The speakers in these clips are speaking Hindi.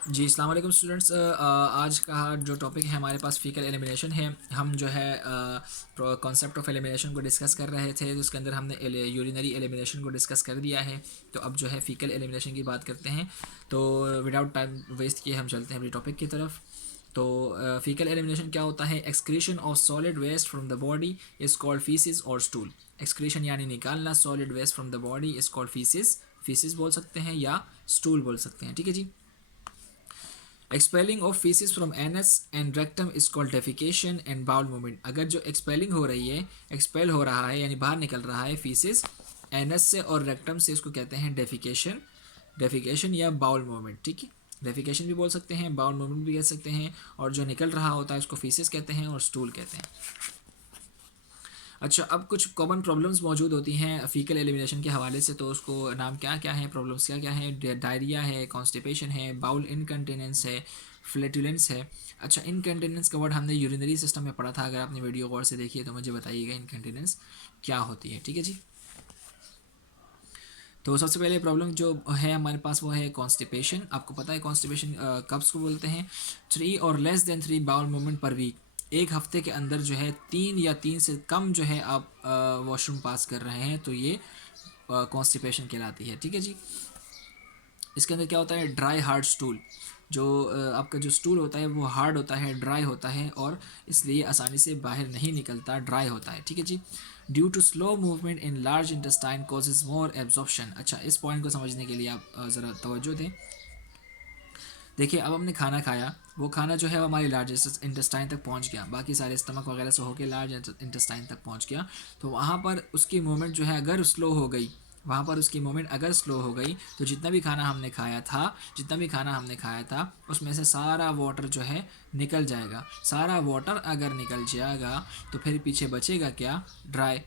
जी, अस्सलाम वालेकुम स्टूडेंट्स। आज का जो टॉपिक है हमारे पास फ़ीकल एलिमिनेशन है। हम जो है कॉन्सेप्ट ऑफ एलिमिनेशन को डिस्कस कर रहे थे, तो उसके अंदर हमने यूरिनरी एलिमिनेशन को डिस्कस कर दिया है। तो अब जो है फ़ीकल एलिमिनेशन की बात करते हैं। तो विदाउट टाइम वेस्ट किए हम चलते हैं अपनी टॉपिक की तरफ। तो फ़ीकल एलिमिनेशन क्या होता है? Excretion of solid waste from the body is called faeces और स्टूल। एक्सक्रीशन यानी निकालना solid waste from the body is called faeces, faeces बोल सकते हैं या स्टूल बोल सकते हैं। ठीक है जी। Expelling of faeces from anus and rectum is called defecation and bowel movement. अगर जो एक्सपेलिंग हो रही है, एक्सपेल हो रहा है यानी बाहर निकल रहा है फीसिस एनस से और रेक्टम से, इसको कहते हैं डेफिकेशन, डेफिकेशन या बाउल मूवमेंट। ठीक है, डेफिकेशन भी बोल सकते हैं, बाउल मूवमेंट भी कह सकते हैं। और जो निकल रहा होता है उसको फीसिस कहते हैं और स्टूल कहते हैं। अच्छा, अब कुछ कॉमन प्रॉब्लम्स मौजूद होती हैं फीकल एलिमिनेशन के हवाले से। तो उसको नाम क्या क्या है, प्रॉब्लम्स क्या क्या है? डायरिया है, कॉन्स्टिपेशन है, बाउल इनकंटिनेंस है, फ्लेटुलेंस है। अच्छा, इनकंटिनेंस का वर्ड हमने यूरिनरी सिस्टम में पढ़ा था। अगर आपने वीडियो गौर से देखी है तो मुझे बताइएगा इनकंटिनेंस क्या होती है। ठीक है जी। तो सबसे पहले प्रॉब्लम जो है हमारे पास वो है कॉन्स्टिपेशन। आपको पता है कॉन्स्टिपेशन कब्स को बोलते हैं। 3 और less than 3 bowel movement per week. एक हफ्ते के अंदर जो है 3 या 3 से कम जो है आप वॉशरूम पास कर रहे हैं, तो ये कॉन्स्टिपेशन कहलाती है। ठीक है जी। इसके अंदर क्या होता है? Dry hard stool. जो आपका जो स्टूल होता है वो हार्ड होता है, ड्राई होता है और इसलिए आसानी से बाहर नहीं निकलता, ड्राई होता है। ठीक है जी। Due to slow movement in large intestine causes more absorption. अच्छा, इस पॉइंट को समझने के लिए आप ज़रा तवज्जो दें। देखिए, अब हमने खाना खाया, वो खाना जो है वो हमारे लार्ज इंटेस्टाइन तक पहुंच गया, बाकी सारे स्टमक वगैरह से होके लार्ज इंटेस्टाइन तक पहुंच गया। तो वहाँ पर उसकी मूवमेंट जो है अगर स्लो हो गई, वहाँ पर उसकी मूवमेंट अगर स्लो हो गई, तो जितना भी खाना हमने खाया था, जितना भी खाना हमने खाया था उसमें से सारा वाटर जो है निकल जाएगा। सारा वाटर अगर निकल जाएगा तो फिर पीछे बचेगा क्या? ड्राई।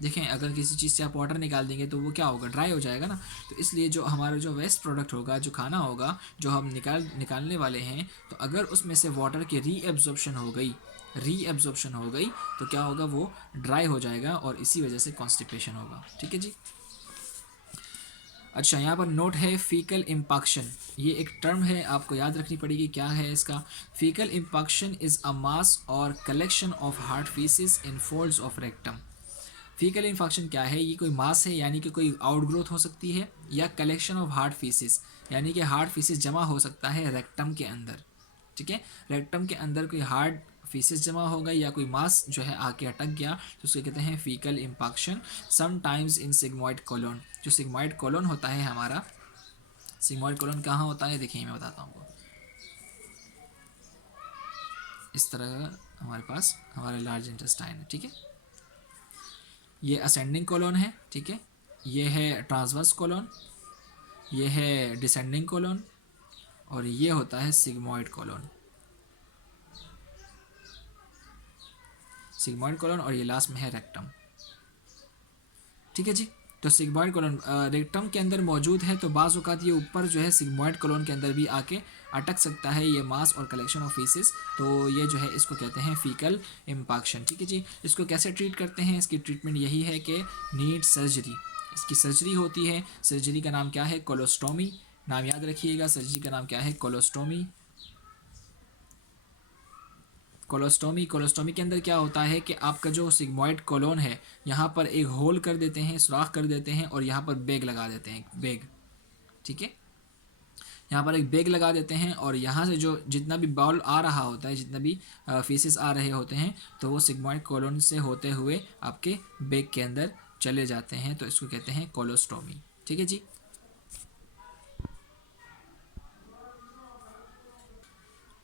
देखें, अगर किसी चीज़ से आप वाटर निकाल देंगे तो वो क्या होगा? ड्राई हो जाएगा ना। तो इसलिए जो हमारा जो वेस्ट प्रोडक्ट होगा, जो खाना होगा, जो हम निकालने वाले हैं, तो अगर उसमें से वाटर की री एब्जॉर्प्शन हो गई तो क्या होगा? वो ड्राई हो जाएगा और इसी वजह से कॉन्स्टिपेशन होगा। ठीक है जी। अच्छा, यहाँ पर नोट है फीकल इम्पाक्शन। ये एक टर्म है, आपको याद रखनी पड़ेगी क्या है इसका। फीकल इम्पाक्शन इज़ अ मास और collection of hard faeces in folds of rectum. Faecal infection क्या है? ये कोई मास है यानी कि कोई आउटग्रोथ हो सकती है, या कलेक्शन ऑफ हार्ड फीसिस यानी कि हार्ड फीसिस जमा हो सकता है रेक्टम के अंदर। ठीक है, रेक्टम के अंदर कोई हार्ड फीसिस जमा हो गई या कोई मास जो है आके अटक गया, तो उसको कहते हैं faecal impaction. Sometimes in sigmoid colon. जो सिग्मॉइड कॉलोन होता है हमारा, सिग्मॉइड कॉलोन कहाँ होता है? देखिए मैं बताता हूँ। इस तरह हमारे पास हमारा लार्ज इंटेस्टाइन है। ठीक है, ये असेंडिंग कॉलोन है। ठीक है, ये है ट्रांसवर्स कॉलोन, ये है डिसेंडिंग कॉलोन और ये होता है सिग्मॉइड कॉलोन। सिग्मॉइड कॉलोन और ये लास्ट में है रेक्टम। ठीक है जी। तो सिग्मॉइड कॉलोन रेक्टम के अंदर मौजूद है, तो बाज़ औक़ात ये ऊपर जो है सिग्मॉइड कॉलोन के अंदर भी आके अटक सकता है, ये मास और कलेक्शन ऑफ फीसिस। तो ये जो है इसको कहते हैं फीकल इम्पाक्शन। ठीक है जी। इसको कैसे ट्रीट करते हैं? इसकी ट्रीटमेंट यही है कि नीड सर्जरी। इसकी सर्जरी होती है। सर्जरी का नाम क्या है? कोलोस्टोमी। नाम याद रखिएगा, सर्जरी का नाम क्या है? कोलोस्टोमी। कोलोस्टोमी, कोलोस्टोमी के अंदर क्या होता है कि आपका जो सिग्मॉइड कोलोन है, यहाँ पर एक होल कर देते हैं, सुराख कर देते हैं और यहाँ पर बेग लगा देते हैं, बेग। ठीक है, यहाँ पर एक बेग लगा देते हैं और यहाँ से जो जितना भी बाउल आ रहा होता है, जितना भी फीसेस आ रहे होते हैं, तो वो सिग्मॉइड कोलोन से होते हुए आपके बेग के अंदर चले जाते हैं, तो इसको कहते हैं कोलोस्टोमी। ठीक है जी।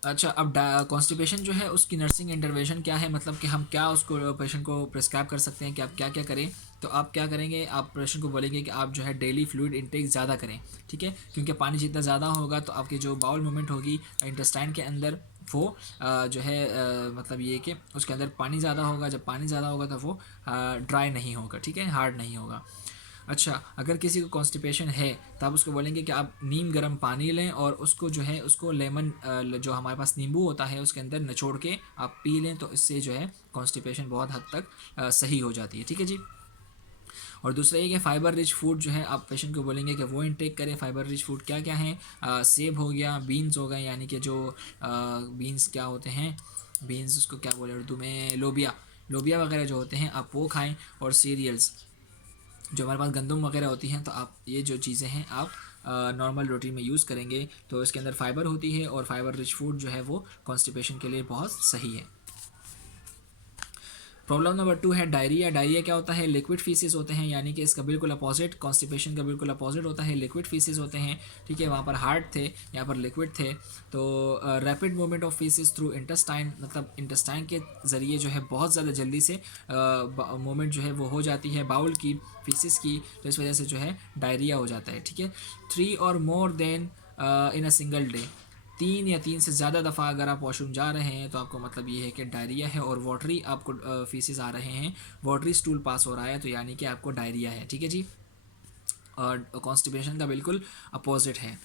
अच्छा, अब कॉन्स्टिपेशन जो है उसकी नर्सिंग इंटरवेंशन क्या है? मतलब कि हम क्या उसको पेशेंट को प्रिस्क्राइब कर सकते हैं कि आप क्या क्या करें। तो आप क्या करेंगे? आप पेशेंट को बोलेंगे कि आप जो है डेली फ्लूइड इंटेक ज़्यादा करें। ठीक है, क्योंकि पानी जितना ज़्यादा होगा तो आपकी जो बाउल मूवमेंट होगी इंटेस्टाइन के अंदर, वो जो है मतलब ये कि उसके अंदर पानी ज़्यादा होगा। जब पानी ज़्यादा होगा तो वो ड्राई नहीं होगा। ठीक है, हार्ड नहीं होगा। अच्छा, अगर किसी को कॉन्स्टिपेशन है तो आप उसको बोलेंगे कि आप नीम गर्म पानी लें और उसको जो है उसको लेमन, जो हमारे पास नींबू होता है उसके अंदर निचोड़ के आप पी लें, तो इससे जो है कॉन्स्टिपेशन बहुत हद तक सही हो जाती है। ठीक है जी। और दूसरा ये कि फ़ाइबर रिच फूड जो है आप पेशेंट को बोलेंगे कि वो इनटेक करें। फ़ाइबर रिच फूड क्या क्या है, सेब हो गया, बीन्स हो गए, यानी कि जो बीन्स क्या होते हैं, बीन्स उसको क्या बोले उर्दू में, लोबिया, लोबिया वगैरह जो होते हैं आप वो खाएं। और सीरियल्स जो हमारे पास गंदम वगैरह होती हैं, तो आप ये जो चीज़ें हैं आप नॉर्मल रूटीन में यूज़ करेंगे तो इसके अंदर फ़ाइबर होती है, और फाइबर रिच फूड जो है वो कॉन्स्टिपेशन के लिए बहुत सही है। प्रॉब्लम नंबर 2 है डायरिया। डायरिया क्या होता है, लिक्विड फीसिस होते हैं, यानी कि इसका बिल्कुल अपोजिट, कॉन्स्टिपेशन का बिल्कुल अपोजिट होता है, लिक्विड फीसिस होते हैं। ठीक है, वहाँ पर हार्ड थे, यहाँ पर लिक्विड थे। तो rapid movement of faeces through intestine, मतलब इंटेस्टाइन के ज़रिए जो है बहुत ज़्यादा जल्दी से मूवमेंट जो है वो हो जाती है बाउल की, फीसिस की, तो इस वजह से जो है डायरिया हो जाता है। ठीक है, 3 और more then in a single day, 3 या 3 से ज़्यादा दफ़ा अगर आप वॉशरूम जा रहे हैं तो आपको मतलब ये है कि डायरिया है, और वाटरी आपको फीसेस आ रहे हैं, वाटरी स्टूल पास हो रहा है, तो यानी कि आपको डायरिया है। ठीक है जी, और कॉन्स्टिपेशन का बिल्कुल अपोजिट है।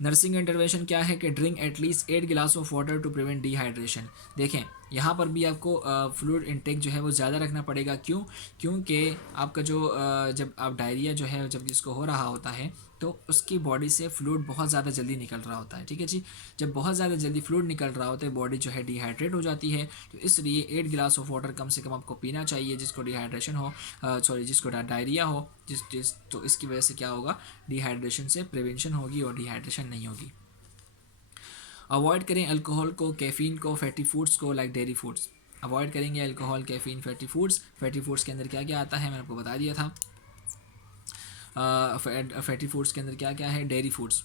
नर्सिंग इंटरवेंशन क्या है कि drink at least 8 glass of water to prevent dehydration. देखें यहाँ पर भी आपको फ्लूइड इनटेक जो है वो ज़्यादा रखना पड़ेगा। क्यों? क्योंकि आपका जो जब आप डायरिया जो है जब इसको हो रहा होता है तो उसकी बॉडी से फ्लूइड बहुत ज़्यादा जल्दी निकल रहा होता है। ठीक है जी, जब बहुत ज़्यादा जल्दी फ्लूइड निकल रहा होता है बॉडी जो है डिहाइड्रेट हो जाती है, तो इसलिए 8 गिलास ऑफ वाटर कम से कम आपको पीना चाहिए जिसको डिहाइड्रेशन हो, सॉरी जिसको डायरिया हो, जिस तो इसकी वजह से क्या होगा, डिहाइड्रेशन से प्रिवेंशन होगी और डिहाइड्रेशन नहीं होगी। अवॉइड करें अल्कोहल को, कैफ़ीन को, फैटी फूड्स को, लाइक डेयरी फूड्स। अवॉइड करेंगे alcohol, caffeine, fatty foods. Fatty foods के अंदर क्या क्या आता है मैंने आपको बता दिया था। फैटी फूड्स के अंदर क्या क्या है, डेयरी फूड्स।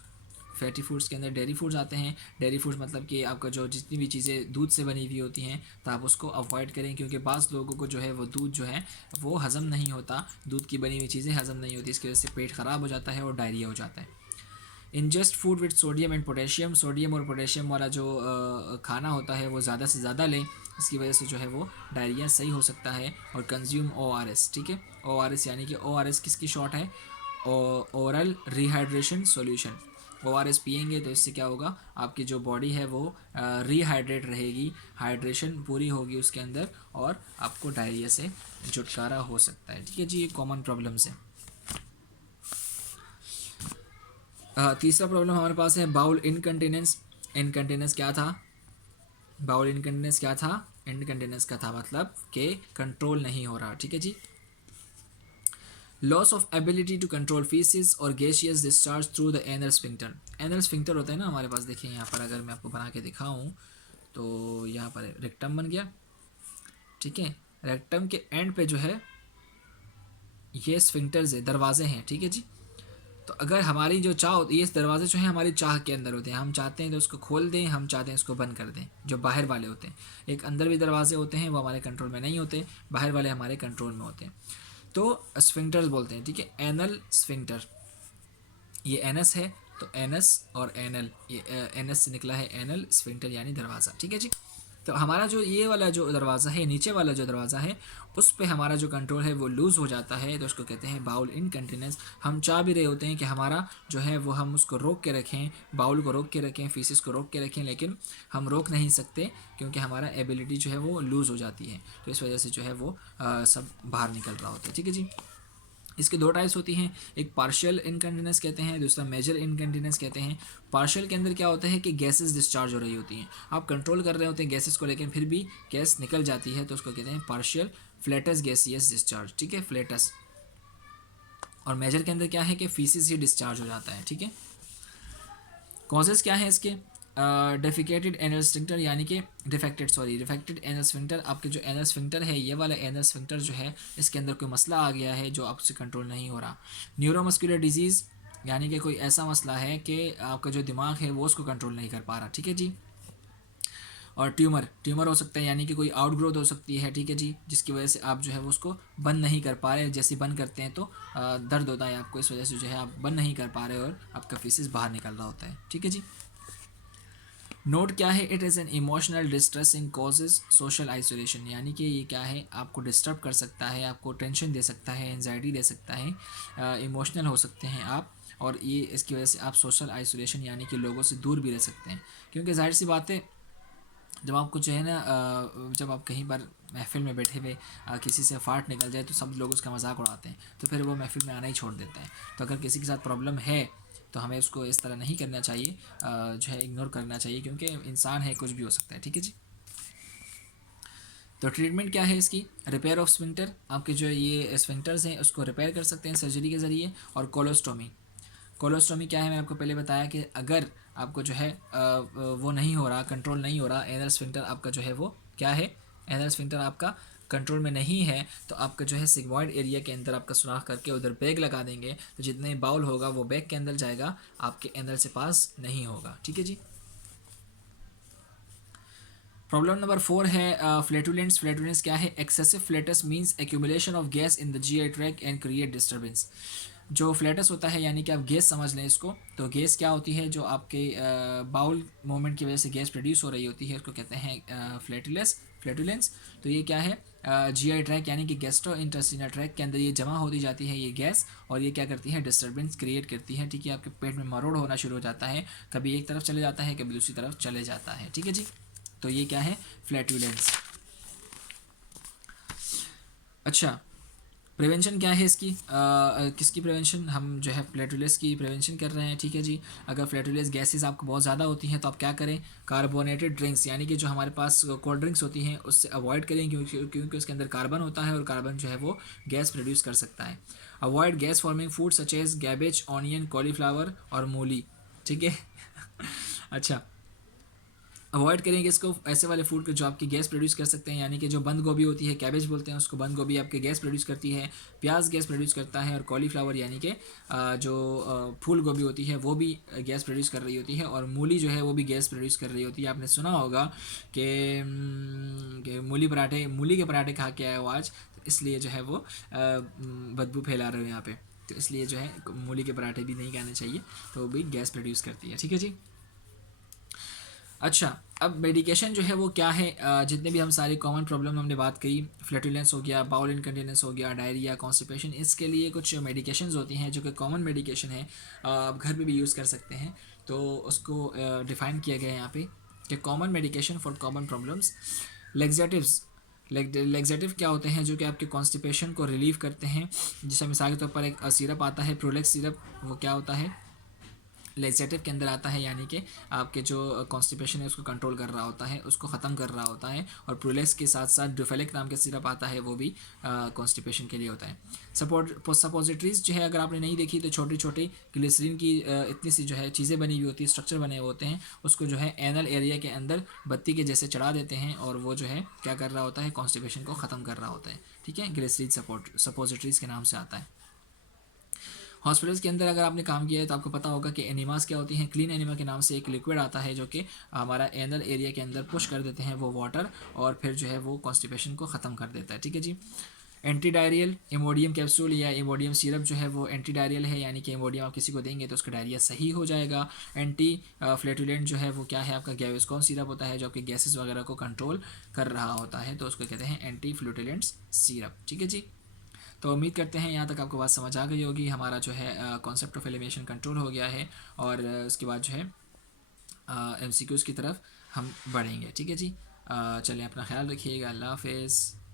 फैटी फूड्स के अंदर डेयरी फूड्स आते हैं। डेयरी फूड्स मतलब कि आपका जो जितनी भी चीज़ें दूध से बनी हुई होती हैं तो आप उसको अवॉइड करें, क्योंकि बाज़ लोगों को जो है वो दूध जो है वो हज़म नहीं होता, दूध की बनी हुई चीज़ें हज़म नहीं होती, इसकी वजह से पेट ख़राब हो जाता है और डायरिया हो जाता है। Ingest food with sodium and potassium. Sodium और पोटेशियम वाला जो खाना होता है वो ज़्यादा से ज़्यादा लें, इसकी वजह से जो है वो डायरिया सही हो सकता है। और कंज्यूम ORS। ठीक है, ORS यानी कि ORS किसकी शॉर्ट है, ओरल रिहाइड्रेशन सॉल्यूशन। ORS पियेंगे तो इससे क्या होगा, आपकी जो बॉडी है वो रिहाइड्रेट रहेगी, हाइड्रेशन पूरी होगी उसके अंदर, और आपको डायरिया से छुटकारा हो सकता है। ठीक है जी, ये कॉमन प्रॉब्लम्स हैं। तीसरा प्रॉब्लम हमारे पास है बाउल इनकंटिनेंस। इनकंटिनेंस क्या था, बाउल इनकंटिनेंस क्या था, इनकंटिनेंस का था मतलब कि कंट्रोल नहीं हो रहा। ठीक है जी, loss of ability to control faeces और gaseous discharge through the anal sphincter. Anal sphincter होता है ना हमारे पास, देखिए यहाँ पर अगर मैं आपको बना के दिखाऊँ तो यहाँ पर रेक्टम बन गया। ठीक है, रेक्टम के एंड पे जो है ये स्फिंक्टर्स है, दरवाजे हैं। ठीक है जी, तो अगर हमारी जो चाह होती है, इस दरवाजे जो है हमारी चाह के अंदर होते हैं, हम चाहते हैं तो उसको खोल दें, हम चाहते हैं उसको बंद कर दें, जो बाहर वाले होते हैं। एक अंदर भी दरवाजे होते हैं वो हमारे कंट्रोल में नहीं होते, बाहर वाले हमारे कंट्रोल में होते हैं, तो स्फिंक्टर्स बोलते हैं। ठीक है, एनल स्फिंक्टर, ये एनस है तो एनस और एनल, ये एनस से निकला है एनल, स्फिंक्टर यानी दरवाज़ा। ठीक है जी, तो हमारा जो ये वाला जो दरवाज़ा है, नीचे वाला जो दरवाज़ा है, उस पे हमारा जो कंट्रोल है वो लूज़ हो जाता है, तो उसको कहते हैं बाउल इनकंटिनेंस। हम चाह भी रहे होते हैं कि हमारा जो है वो हम उसको रोक के रखें, बाउल को रोक के रखें, फीसिस को रोक के रखें, लेकिन हम रोक नहीं सकते क्योंकि हमारा एबिलिटी जो है वो लूज़ हो जाती है, तो इस वजह से जो है वो सब बाहर निकल रहा होता है। ठीक है जी, इसके दो टाइप्स होती हैं, एक पार्शियल इनकंटिनेंस कहते हैं, दूसरा मेजर इनकंटिनेंस कहते हैं। पार्शियल के अंदर क्या होता है कि गैसेस डिस्चार्ज हो रही होती हैं, आप कंट्रोल कर रहे होते हैं गैसेस को, लेकिन फिर भी गैस निकल जाती है, तो उसको कहते हैं पार्शियल फ्लैटस गैसियस डिस्चार्ज। ठीक है, फ्लैटस। और मेजर के अंदर क्या है कि फीसिस ही डिस्चार्ज हो जाता है। ठीक है, कॉजेज़ क्या है इसके, डेफिकेटेड एनल स्फिंक्टर, यानी कि डिफेक्टेड एनल स्फिंक्टर। आपके जो एनल स्फिंक्टर है, ये वाला एनल स्फिंक्टर जो है इसके अंदर कोई मसला आ गया है जो आपसे कंट्रोल नहीं हो रहा। न्यूरोमस्कुलर डिजीज़, यानी कि कोई ऐसा मसला है कि आपका जो दिमाग है वो उसको कंट्रोल नहीं कर पा रहा। ठीक है जी, और ट्यूमर हो सकता है, यानी कि कोई आउट ग्रोथ हो सकती है। ठीक है जी, जिसकी वजह से आप जो है वो उसको बंद नहीं कर पा रहे, जैसे बंद करते हैं तो दर्द होता है आपको, इस वजह से जो है आप बंद नहीं कर पा रहे और आपका फीसिस बाहर निकल रहा होता है। ठीक है जी, नोट क्या है, it is an emotional distressing causes social isolation, यानी कि ये क्या है, आपको डिस्टर्ब कर सकता है, आपको टेंशन दे सकता है, एनजाइटी दे सकता है, इमोशनल हो सकते हैं आप, और ये इसकी वजह से आप सोशल आइसोलेशन यानी कि लोगों से दूर भी रह सकते हैं। क्योंकि जाहिर सी बात है, जब आपको जो है ना जब आप कहीं पर महफिल में बैठे हुए किसी से फाट निकल जाए तो सब लोग उसका मजाक उड़ाते हैं, तो फिर वो महफिल में आना ही छोड़ देता है। तो अगर किसी के साथ प्रॉब्लम है तो हमें उसको इस तरह नहीं करना चाहिए, जो है इग्नोर करना चाहिए, क्योंकि इंसान है, कुछ भी हो सकता है। ठीक है जी। तो ट्रीटमेंट क्या है इसकी? रिपेयर ऑफ स्फिंक्टर, आपके जो ये स्फिंक्टर्स हैं उसको रिपेयर कर सकते हैं सर्जरी के ज़रिए। और कोलोस्टोमी, कोलोस्टोमी क्या है, मैंने आपको पहले बताया कि अगर आपको जो है वो नहीं हो रहा, कंट्रोल नहीं हो रहा, एनल स्फिंक्टर आपका जो है वो क्या है, एनल स्फिंक्टर आपका कंट्रोल में नहीं है, तो आपका जो है सिग्मॉइड एरिया के अंदर आपका सुराख करके उधर बैग लगा देंगे, तो जितने बाउल होगा वो बैग के अंदर जाएगा, आपके एनल से पास नहीं होगा। ठीक है जी। प्रॉब्लम नंबर 4 है फ्लैटुलेंट्स। फ्लैटुलेंट्स क्या है? Excessive flats means accumulation of gas in the GI tract and create disturbance. जो फ्लैटस होता है, यानी कि आप गैस समझ लें इसको, तो गैस क्या होती है, जो आपके बाउल मूवमेंट की वजह से गैस प्रोड्यूस हो रही होती है, उसको कहते हैं फ्लैटुलेंस। तो ये क्या है, जीआई ट्रैक यानी कि गैस्ट्रो इंटेस्टिनल ट्रैक के अंदर ये जमा होती जाती है ये गैस, और ये क्या करती है, डिस्टर्बेंस क्रिएट करती है। ठीक है, आपके पेट में मरोड़ होना शुरू हो जाता है, कभी एक तरफ चले जाता है, कभी दूसरी तरफ चले जाता है। ठीक है जी। तो ये क्या है, फ्लैटुलेंस। अच्छा, प्रिवेंशन क्या है इसकी? किसकी प्रिवेंशन? हम जो है फ्लैटुलेंस की प्रिवेंशन कर रहे हैं। ठीक है जी। अगर फ्लैटुलेंस गैसेस आपको बहुत ज़्यादा होती हैं तो आप क्या करें, कार्बोनेटेड ड्रिंक्स यानी कि जो हमारे पास कोल्ड ड्रिंक्स होती हैं उससे अवॉइड करें, क्योंकि उसके अंदर कार्बन होता है और कार्बन जो है वो गैस प्रोड्यूस कर सकता है। Avoid gas forming food such as cabbage, onion, cauliflower और मूली। ठीक है। अच्छा, अवॉइड करेंगे इसको, ऐसे वाले फूड को जो आपकी गैस प्रोड्यूस कर सकते हैं, यानी कि जो बंद गोभी होती है, कैबेज बोलते हैं उसको, बंद गोभी आपके गैस प्रोड्यूस करती है, प्याज गैस प्रोड्यूस करता है, और कॉलीफ्लावर यानी कि जो फूल गोभी होती है वो भी गैस प्रोड्यूस कर रही होती है, और मूली जो है वो भी गैस प्रोड्यूस कर रही होती है। आपने सुना होगा कि मूली के पराठे खा के आए हो आज, तो इसलिए जो है वो बदबू फैला रहे हो यहाँ पे, तो इसलिए जो है मूली के पराठे भी नहीं खाने चाहिए, तो वो भी गैस प्रोड्यूस करती है। ठीक है जी। अच्छा, अब मेडिकेशन जो है वो क्या है, जितने भी हम सारी कॉमन प्रॉब्लम हमने बात करी, फ्लैटुलेंस हो गया, बाउल इनकंटिनेंस हो गया, डायरिया, कॉन्स्टिपेशन, इसके लिए कुछ मेडिकेशंस होती हैं जो कि कॉमन मेडिकेशन है, आप घर पे भी यूज़ कर सकते हैं। तो उसको डिफ़ाइन किया गया है यहाँ पे कि common medication for common problems. Laxatives, laxative क्या होते हैं, जो कि आपके कॉन्स्टिपेशन को रिलीव करते हैं। जैसे मिसाल के तौर पर एक सिरप आता है प्रोलेक्स सिरप, वो क्या होता है, लेजेटिव के अंदर आता है, यानी कि आपके जो कॉन्स्टिपेशन है उसको कंट्रोल कर रहा होता है, उसको ख़त्म कर रहा होता है। और प्रोलेक्स के साथ साथ ड्यूफेलिक नाम के सिरप आता है, वो भी कॉन्स्टिपेशन के लिए होता है। सपोजिटरीज जो है अगर आपने नहीं देखी तो छोटी छोटी ग्लिसरीन की इतनी सी जो है चीज़ें बनी हुई होती है, स्ट्रक्चर बने हुए होते हैं, उसको जो है एनल एरिया के अंदर बत्ती के जैसे चढ़ा देते हैं, और वो जो है क्या कर रहा होता है, कॉन्स्टिपेशन को ख़त्म कर रहा होता है। ठीक है, ग्लिसरीन सपोजिटरीज के नाम से आता है। हॉस्पिटल्स के अंदर अगर आपने काम किया है तो आपको पता होगा कि एनिमास क्या होती हैं। क्लीन एनिमा के नाम से एक लिक्विड आता है जो कि हमारा एनल एरिया के अंदर पुश कर देते हैं वो वाटर, और फिर जो है वो कॉन्स्टिपेशन को ख़त्म कर देता है। ठीक है जी। एंटी डायरियल, इमोडियम कैप्सूल या इमोडियम सिरप जो है वो एंटी डायरियल है, यानी कि इमोडियम आप किसी को देंगे तो उसका डायरिया सही हो जाएगा। एंटी फ्लैटुलेंट जो है वो क्या है, आपका गैविस्कॉन सिरप होता है जो आपके गैसेस वगैरह को कंट्रोल कर रहा होता है, तो उसको कहते हैं एंटी फ्लैटुलेंट्स सिरप। ठीक है जी। तो उम्मीद करते हैं यहाँ तक आपको बात समझ आ गई होगी। हमारा जो है कॉन्सेप्ट ऑफ एलिमिनेशन कंट्रोल हो गया है, और उसके बाद जो है एमसीक्यूज़ की तरफ हम बढ़ेंगे। ठीक है जी। चलिए, अपना ख्याल रखिएगा। अल्लाह हाफिज़।